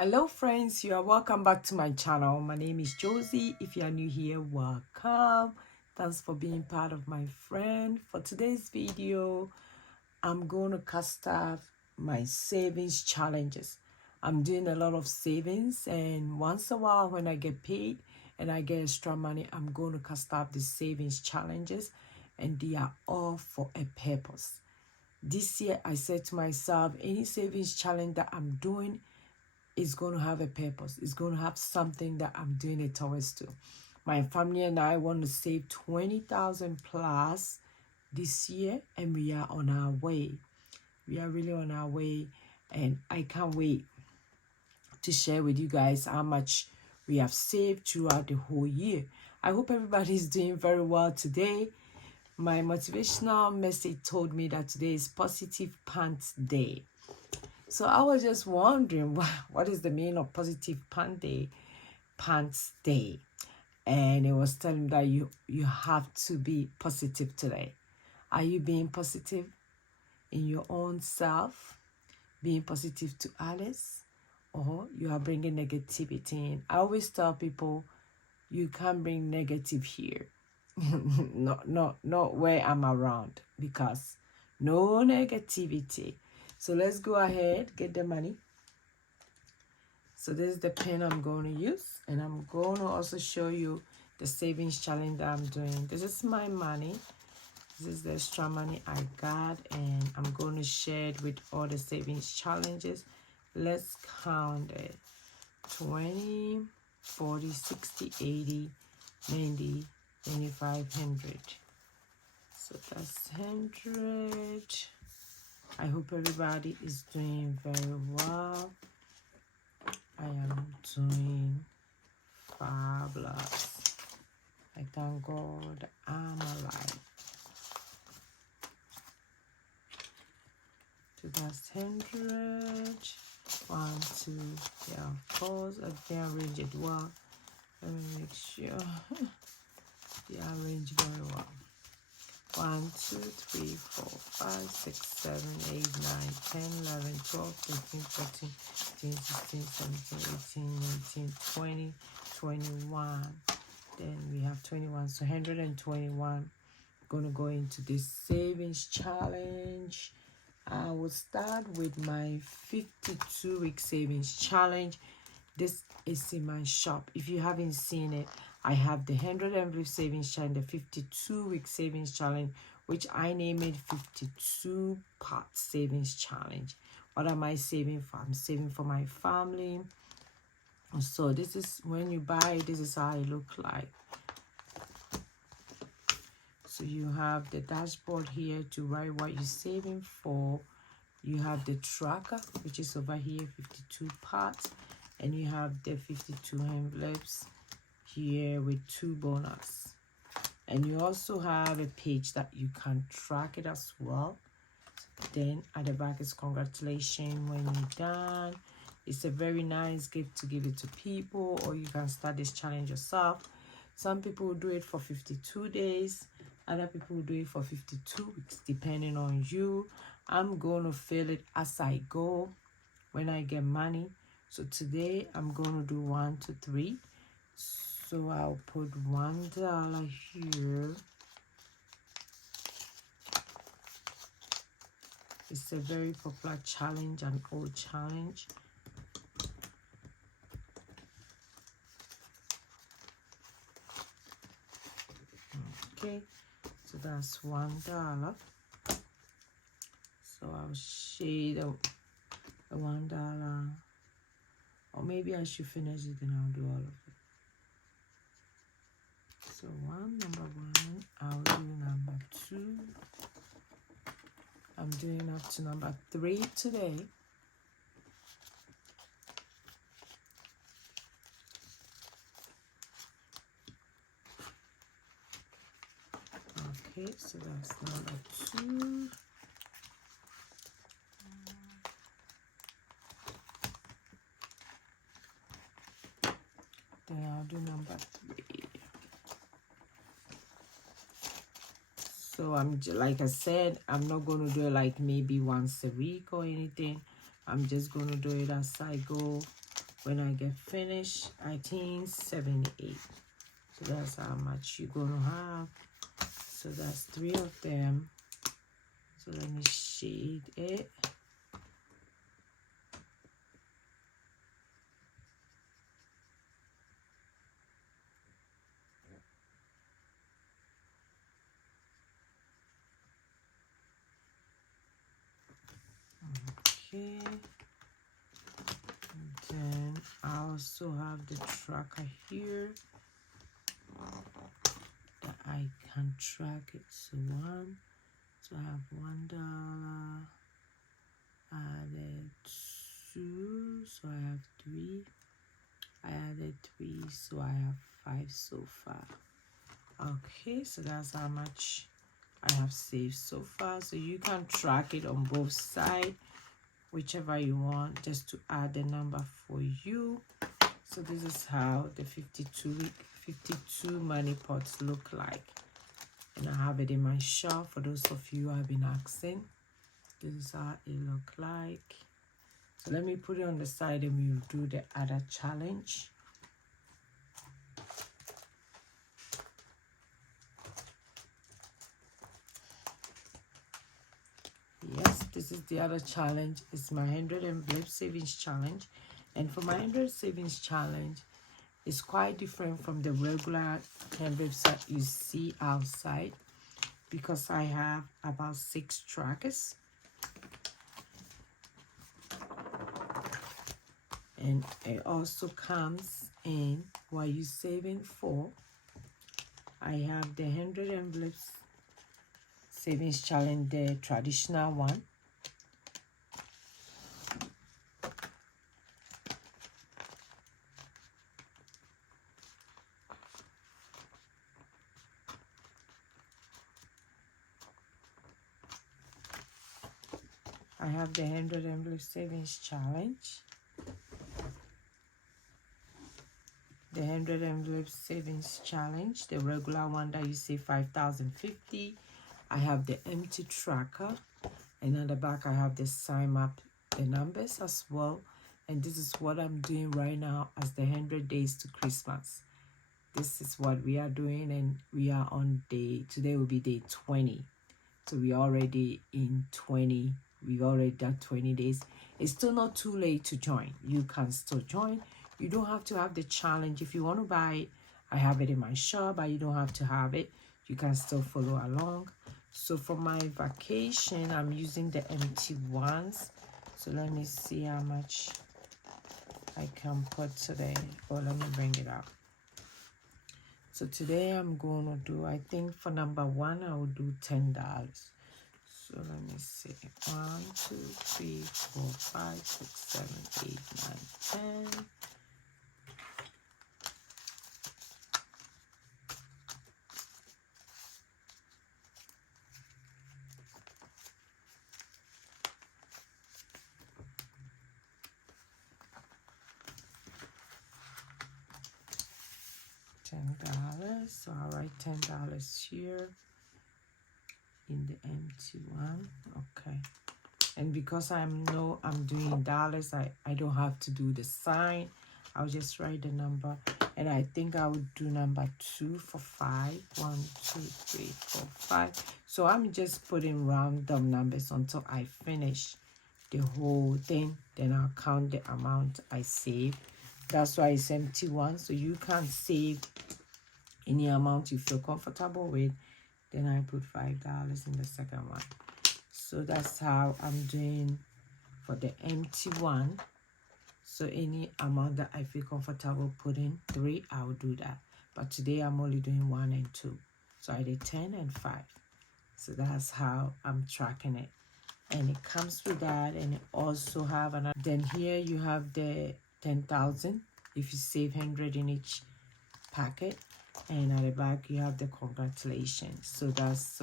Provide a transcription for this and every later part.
Hello friends, you are welcome back to my channel. My name is Josy. If you are new here, welcome. Thanks for being part of my friend. For today's video, I'm going to cast off my savings challenges. I'm doing a lot of savings, and once a while when I get paid and I get extra money, I'm going to cast off the savings challenges, and they are all for a purpose. This year I said to myself, any savings challenge that I'm doing is going to have a purpose. It's going to have something that I'm doing it towards to. My family and I want to save 20,000 plus this year, and we are on our way. We are really on our way, and I can't wait to share with you guys how much we have saved throughout the whole year. I hope everybody is doing very well today. My motivational message told me that today is Positive Pants Day. So I was just wondering, what is the meaning of Positive Pants Day? And it was telling me that you have to be positive today. Are you being positive in your own self? Being positive to others? Or you are bringing negativity in? I always tell people, you can't bring negative here. not where I'm around, because no negativity. So let's go ahead, get the money. So this is the pen I'm going to use, and I'm going to also show you the savings challenge that I'm doing. This is my money. This is the extra money I got, and I'm going to share it with all the savings challenges. Let's count it. 20, 40, 60, 80, 90, 95, 100. So that's 100. I hope everybody is doing very well. I am doing fabulous. I thank God I'm alive. So that's 100. 1, 2, yeah, of course. Everything arranged it well. Let me make sure. Yeah, arranged very well. 1, 2, 3, 4, 5, 6, 7, 8, 9, 10, 11, 12, 13, 14, 15, 16, 17, 18, 19, 20, 21. Then we have 21, so 121. Going to go into this savings challenge. I will start with my 52-week savings challenge. This is in my shop. If you haven't seen it, I have the 100 envelope savings challenge, the 52-week savings challenge, which I name it 52-part savings challenge. What am I saving for? I'm saving for my family. So this is, when you buy it, this is how it looks like. So you have the dashboard here to write what you're saving for. You have the tracker, which is over here, 52 parts. And you have the 52 envelopes here with 2 bonus. And you also have a page that you can track it as well. Then at the back is congratulations when you're done. It's a very nice gift to give it to people, or you can start this challenge yourself. Some people will do it for 52 days. Other people will do it for 52 weeks, depending on you. I'm going to fill it as I go when I get money. So today I'm going to do 1 to 3. So I'll put $1 here. It's a very popular challenge, an old challenge. Okay, so that's $1. So I'll shade the $1. Or maybe I should finish it and I'll do all of it. So number 1, I'll do number 2. I'm doing up to number 3 today. Okay, so that's number 2. Then I'll do number 3. So like I said, I'm not going to do it like maybe once a week or anything. I'm just going to do it as I go when I get finished, I think 78. So that's how much you're gonna have. So that's 3 of them. So let me shade it. Okay. And then I also have the tracker here that I can track it. So so I have $1, added 2, so I have 3. I added 3, so I have 5 so far. Okay, so that's how much I have saved so far. So you can track it on both sides, whichever you want, just to add the number for you. So this is how the 52 money pots look like, and I have it in my shop. For those of you who have been asking, this is how it look like. So let me put it on the side and we'll do the other challenge. Yes, this is the other challenge. It's my 100 envelope savings challenge. And for my 100 savings challenge, it's quite different from the regular envelopes that you see outside, because I have about 6 trackers. And it also comes in what you're saving for. I have the 100 envelopes savings challenge, the traditional one. I have the 100 envelope savings challenge, the 100 envelope savings challenge, the regular one that you see 5,050. I have the empty tracker, and on the back I have the sign up the numbers as well. And this is what I'm doing right now as the 100 days to Christmas. This is what we are doing, and we are on today will be day 20. So we are already in 20. We've already done 20 days. It's still not too late to join. You can still join. You don't have to have the challenge. If you want to buy it, I have it in my shop, but you don't have to have it. You can still follow along. So for my vacation, I'm using the empty ones. So let me see how much I can put today. Oh, let me bring it up. So today I'm going to do, I think for number 1, I will do $10. So let me see. 1, 2, 3, 4, 5, 6, 7, 8, 9, 10. $10. So I'll write $10 here in the empty one. Okay. And because I'm doing dollars, I don't have to do the sign. I'll just write the number. And I think I would do number 2 for 5. 1, 2, 3, 4, 5. So I'm just putting random numbers until I finish the whole thing. Then I'll count the amount I saved. That's why it's empty one. So you can save any amount you feel comfortable with. Then I put $5 in the second one. So that's how I'm doing for the empty one. So any amount that I feel comfortable putting 3, I'll do that. But today I'm only doing 1 and 2. So I did 10 and 5. So that's how I'm tracking it. And it comes with that, and it also have another. Then here you have the 10,000 if you save 100 in each packet. And at the back you have the congratulations. So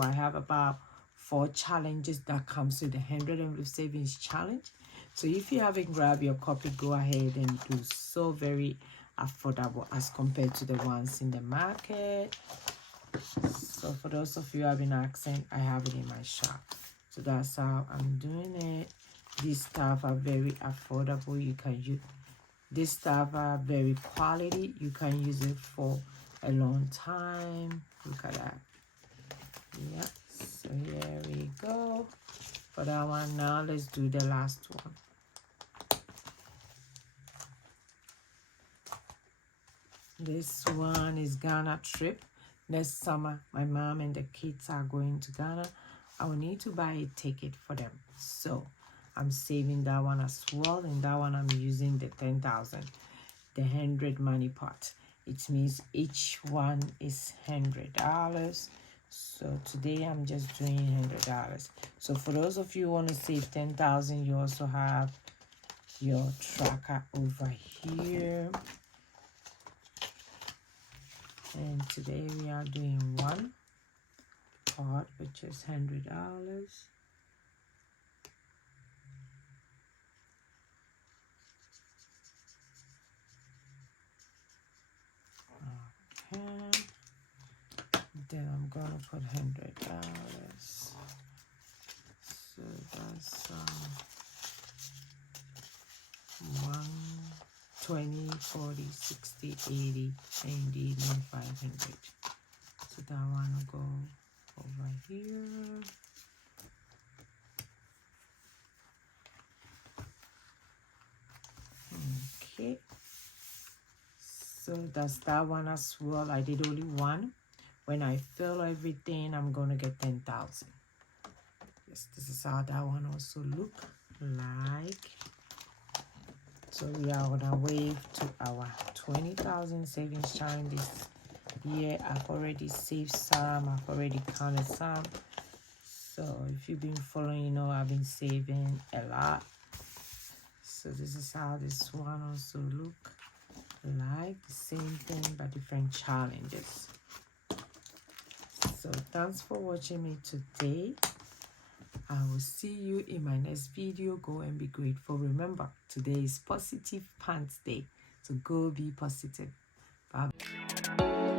I have about 4 challenges that comes with the 100 envelope savings challenge. So if you haven't grabbed your copy, go ahead and do so. Very affordable as compared to the ones in the market. So for those of you who have been asking, I have it in my shop. So that's how I'm doing it. These stuff are very affordable. You can use This stuff are very quality. You can use it for a long time. Look at that. Yeah, so here we go for that one. Now let's do the last one. This one is Ghana trip. Next summer, my mom and the kids are going to Ghana. I will need to buy a ticket for them. So I'm saving that one as well. And that one I'm using the 10,000, the 100 money part. It means each one is $100. So today I'm just doing $100. So for those of you who want to save 10,000, you also have your tracker over here. And today we are doing one part, which is $100. Okay. Then I'm gonna put $100. So that's 1, 20, 40, 60, 80, 90, 500. So that one will go over here. Okay. So that's that one as well. I did only one. When I fill everything, I'm gonna get 10,000. Yes, this is how that one also look like. So we are on our way to our 20,000 savings challenge this year. I've already saved some. I've already counted some. So if you've been following, you know I've been saving a lot. So this is how this one also look like. The same thing but different challenges. So thanks for watching me today. I will see you in my next video. Go and be grateful. Remember, today is Positive Pants Day. So go be positive. Bye.